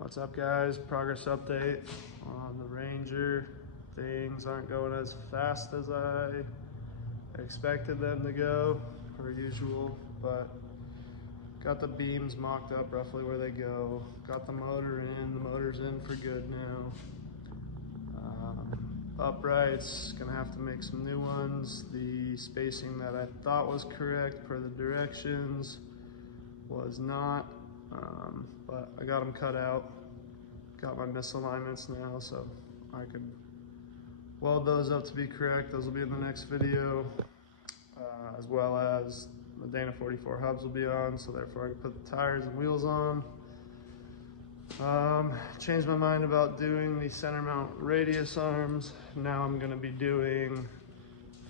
What's up, guys? Progress update on the Ranger. Things aren't going as fast as I expected them to go, per usual, but got the beams mocked up roughly where they go. Got the motor in. The motor's in for good now. Uprights, gonna have to make some new ones. The spacing that I thought was correct per the directions was not, but I got them cut out. Got my misalignments now, so I could weld those up to be correct. Those will be in the next video, as well as the Dana 44 hubs will be on, so therefore I can put the tires and wheels on. Changed my mind about doing the center mount radius arms. Now I'm gonna be doing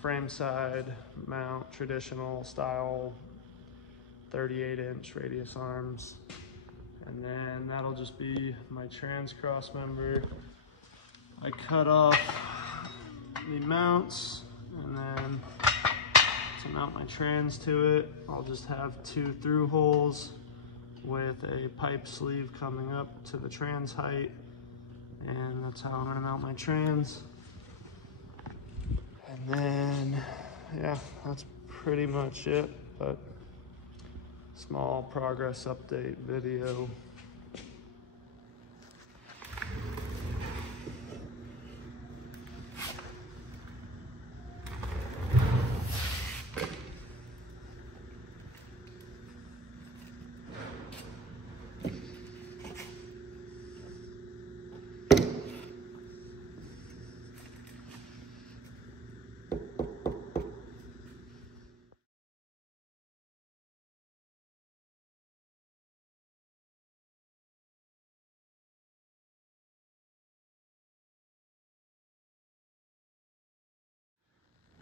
frame side mount, traditional style 38-inch radius arms. And then that'll just be my trans cross member. I cut off the mounts, and then to mount my trans to it, I'll just have 2 through holes with a pipe sleeve coming up to the trans height, and that's how I'm gonna mount my trans. And then, yeah, that's pretty much it, but small progress update video.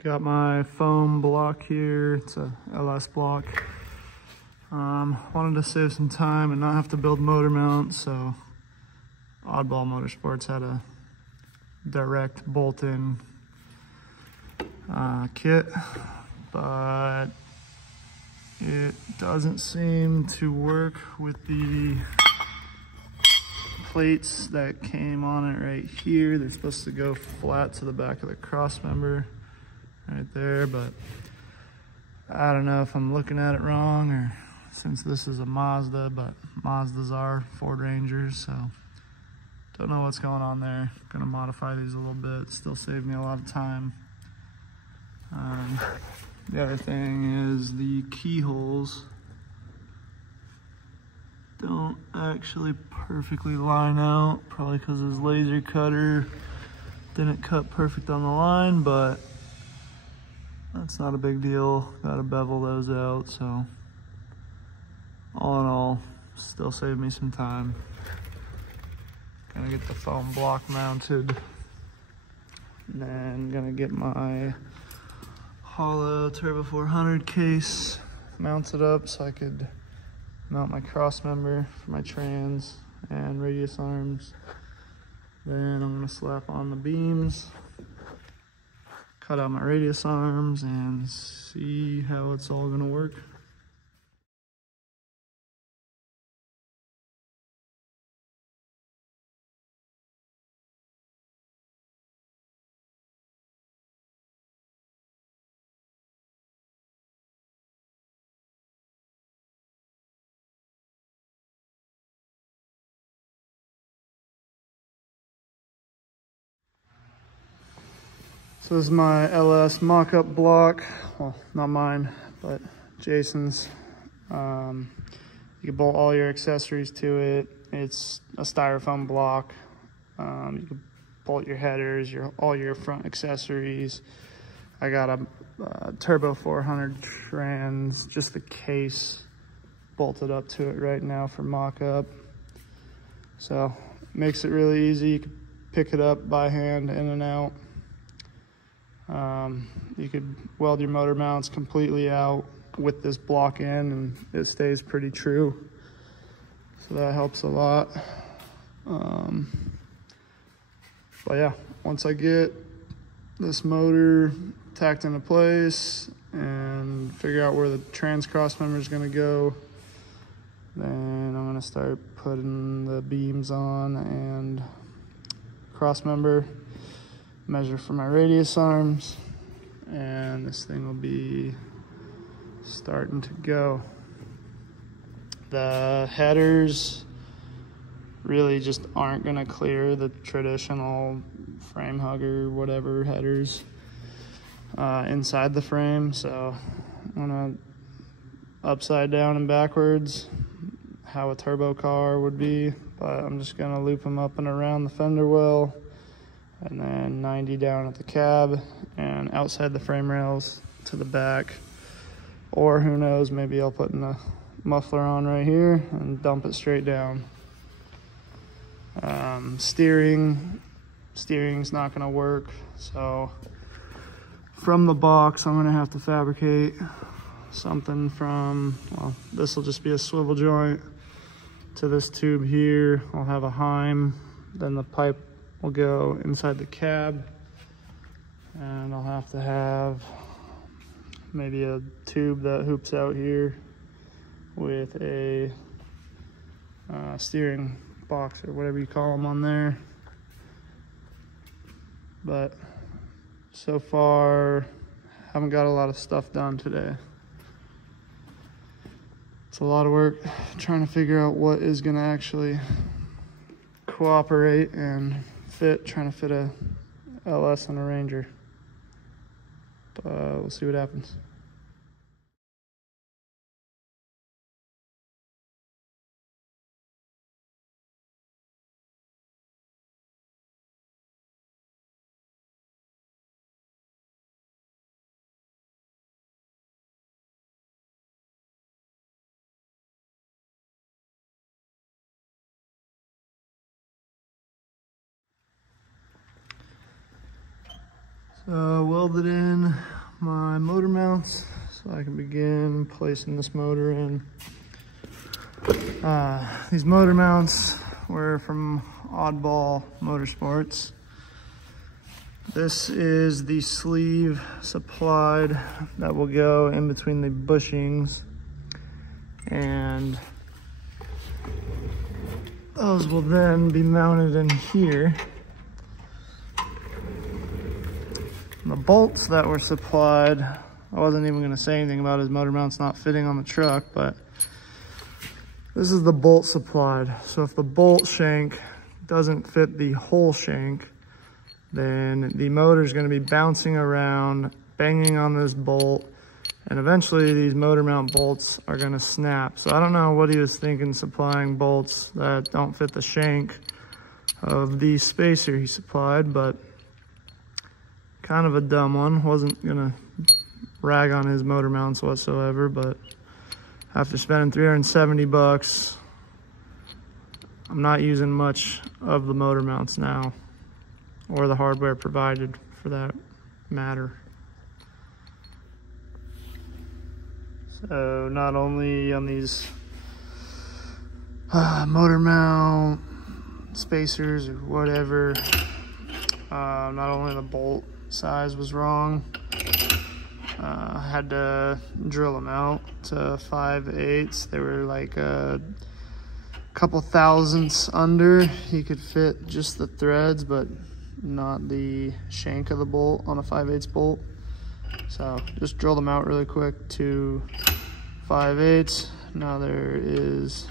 Got my foam block here. It's a LS block. Wanted to save some time and not have to build motor mount, so Oddball Motorsports had a direct bolt-in kit, but it doesn't seem to work with the plates that came on it right here. They're supposed to go flat to the back of the cross member right there, but I don't know if I'm looking at it wrong, or since this is a Mazda, but Mazdas are Ford Rangers, so don't know what's going on there. Gonna modify these a little bit, still save me a lot of time. The other thing is the keyholes don't actually perfectly line out, probably because his laser cutter didn't cut perfect on the line, but that's not a big deal. Gotta bevel those out, so all in all, still saved me some time. Gonna get the foam block mounted, and then gonna get my hollow Turbo 400 case mounted up so I could mount my cross member for my trans and radius arms. Then I'm gonna slap on the beams, cut out my radius arms, and see how it's all gonna work. So this is my LS mock-up block. Well, not mine, but Jason's. You can bolt all your accessories to it. It's a styrofoam block. You can bolt your headers, all your front accessories. I got a Turbo 400 trans, just the case bolted up to it right now for mock-up. So makes it really easy. You can pick it up by hand, in and out. You could weld your motor mounts completely out with this block in, and it stays pretty true, so that helps a lot. But yeah, once I get this motor tacked into place and figure out where the trans cross member is going to go, then I'm going gonna start putting the beams on and cross member, measure for my radius arms, and this thing will be starting to go. The headers really just aren't gonna clear the traditional frame hugger, whatever headers inside the frame, so I'm gonna upside down and backwards how a turbo car would be, but I'm just gonna loop them up and around the fender well, and then 90 down at the cab and outside the frame rails to the back, or who knows, maybe I'll put in a muffler on right here and dump it straight down. Steering's not gonna work, so from the box I'm gonna have to fabricate something from, well, this will just be a swivel joint to this tube here. I'll have a heim, then the pipe will go inside the cab, and I'll have to have maybe a tube that hoops out here with a steering box or whatever you call them on there. But so far haven't got a lot of stuff done today. It's a lot of work trying to figure out what is going to actually cooperate and fit, trying to fit a LS and a Ranger. But we'll see what happens. So welded in my motor mounts so I can begin placing this motor in. These motor mounts were from Oddball Motorsports. This is the sleeve supplied that will go in between the bushings, and those will then be mounted in here. The bolts that were supplied, I wasn't even going to say anything about his motor mounts not fitting on the truck, but this is the bolt supplied. So if the bolt shank doesn't fit the whole shank, then the motor is going to be bouncing around, banging on this bolt, and eventually these motor mount bolts are going to snap. So I don't know what he was thinking supplying bolts that don't fit the shank of the spacer he supplied, but kind of a dumb one. Wasn't gonna rag on his motor mounts whatsoever, but after spending 370 bucks, I'm not using much of the motor mounts now, or the hardware provided for that matter. So not only on these motor mount spacers or whatever, not only the bolt size was wrong, I had to drill them out to 5/8. They were like a couple thousandths under. He could fit just the threads, but not the shank of the bolt on a 5/8 bolt. So just drill them out really quick to 5/8. Now there is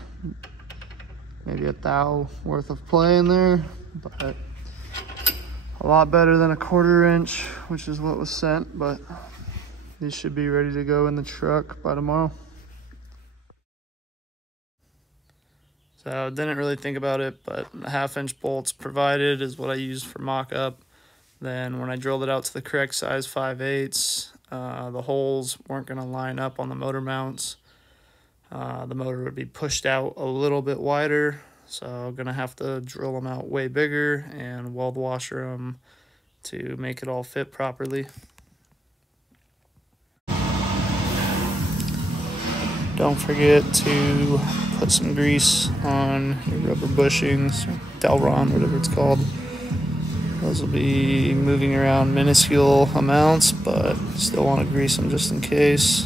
maybe a thou worth of play in there, but a lot better than a 1/4 inch, which is what was sent, but these should be ready to go in the truck by tomorrow. So didn't really think about it, but the 1/2 inch bolts provided is what I used for mock-up. Then when I drilled it out to the correct size 5/8, the holes weren't going to line up on the motor mounts. The motor would be pushed out a little bit wider, so I'm going to have to drill them out way bigger and weld washer them to make it all fit properly. Don't forget to put some grease on your rubber bushings, or Delron, whatever it's called. Those will be moving around minuscule amounts, but still want to grease them just in case.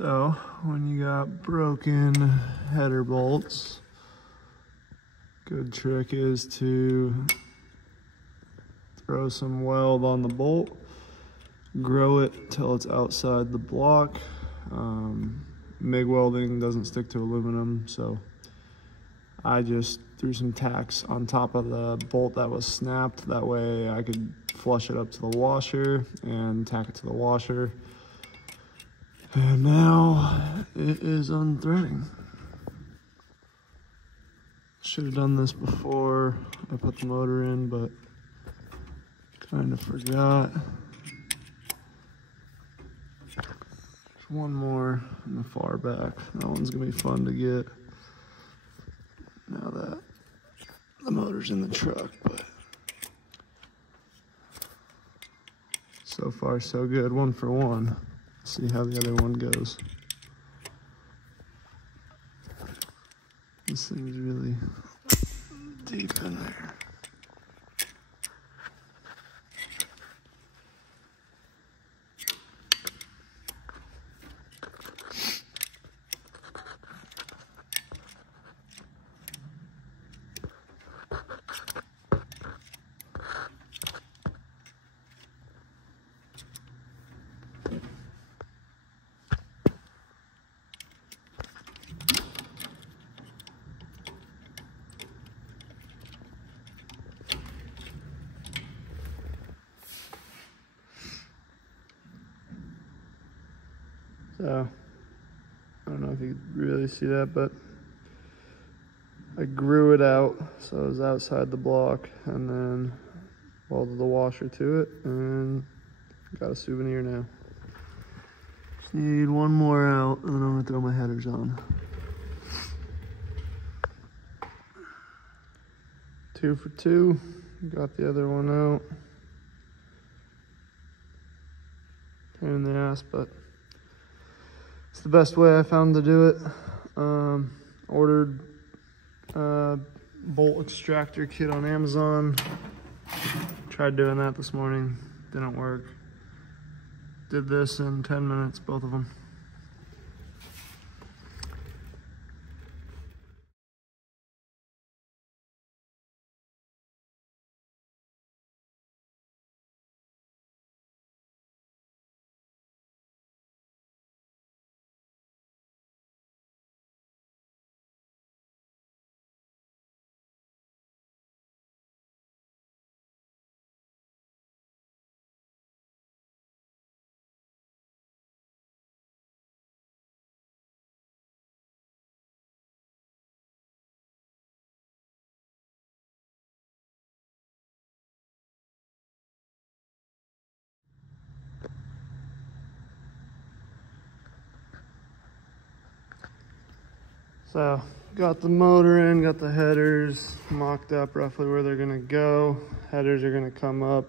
So when you got broken header bolts, good trick is to throw some weld on the bolt, grow it till it's outside the block. MIG welding doesn't stick to aluminum, so I just threw some tacks on top of the bolt that was snapped. That way I could flush it up to the washer and tack it to the washer. And now it is unthreading. Should have done this before I put the motor in, but kind of forgot. There's one more in the far back. That one's gonna be fun to get now that the motor's in the truck, but so far so good, 1 for 1. See how the other one goes. This thing's really deep in there. So, I don't know if you could really see that, but I grew it out so it was outside the block and then welded the washer to it and got a souvenir now. Just need one more out and then I'm gonna throw my headers on. 2 for 2, got the other one out. Pain in the ass, but it's the best way I found to do it. Ordered a bolt extractor kit on Amazon. Tried doing that this morning, didn't work. Did this in 10 minutes, both of them. So, got the motor in, got the headers mocked up roughly where they're gonna go. Headers are gonna come up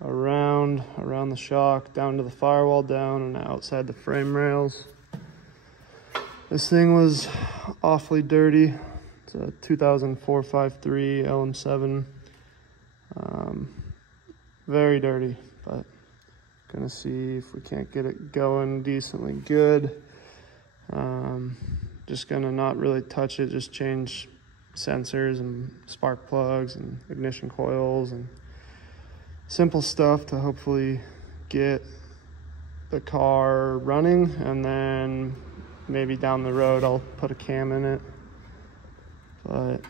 around the shock, down to the firewall, down and outside the frame rails. This thing was awfully dirty. It's a 2004 5.3 LM7. Very dirty, but gonna see if we can't get it going decently good. Just gonna not really touch it, just change sensors and spark plugs and ignition coils and simple stuff to hopefully get the car running, and then maybe down the road I'll put a cam in it. But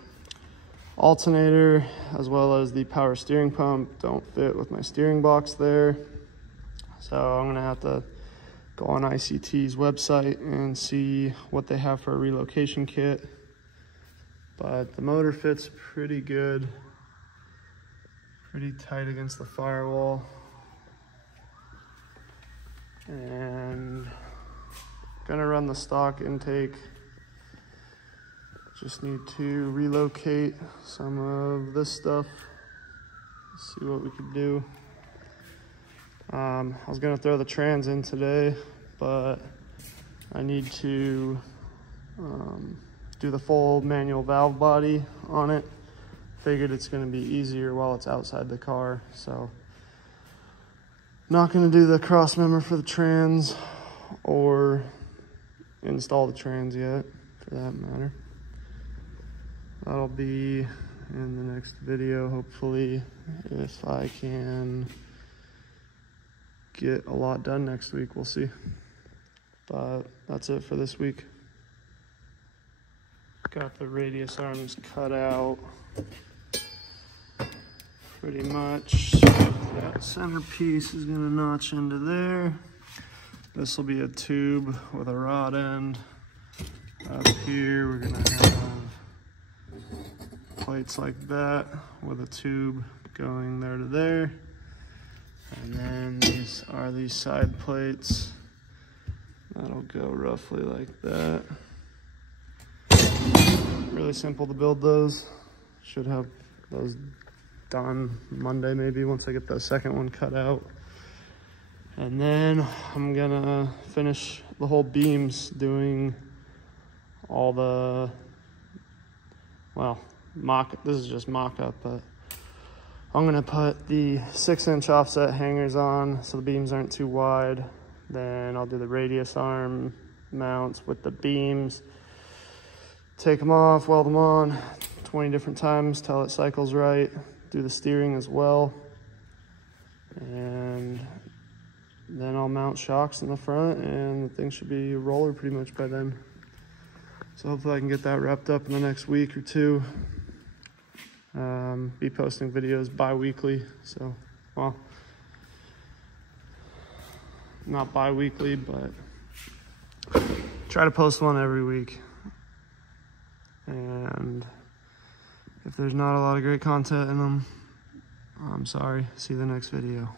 alternator as well as the power steering pump don't fit with my steering box there, so I'm gonna have to go on ICT's website and see what they have for a relocation kit. But the motor fits pretty good, pretty tight against the firewall. And gonna run the stock intake. Just need to relocate some of this stuff, see what we could do. I was gonna throw the trans in today, but I need to do the full manual valve body on it. Figured it's gonna be easier while it's outside the car, so not gonna do the cross member for the trans or install the trans yet, for that matter. That'll be in the next video, hopefully, if I can get a lot done next week. We'll see. But that's it for this week. Got the radius arms cut out pretty much. That centerpiece is gonna notch into there. This will be a tube with a rod end. Up here we're gonna have plates like that with a tube going there to there. And then these are these side plates. That'll go roughly like that. Really simple to build those. Should have those done Monday maybe, once I get the second one cut out. And then I'm gonna finish the whole beams, doing all the, well, this is just mock-up, but I'm gonna put the 6-inch offset hangers on so the beams aren't too wide. Then I'll do the radius arm mounts with the beams, take them off, weld them on 20 different times till it cycles right. Do the steering as well. And then I'll mount shocks in the front and the thing should be a roller pretty much by then. So hopefully I can get that wrapped up in the next week or two. Be posting videos bi-weekly, so, well, not bi-weekly, but try to post one every week. And if there's not a lot of great content in them, I'm sorry. See you in the next video.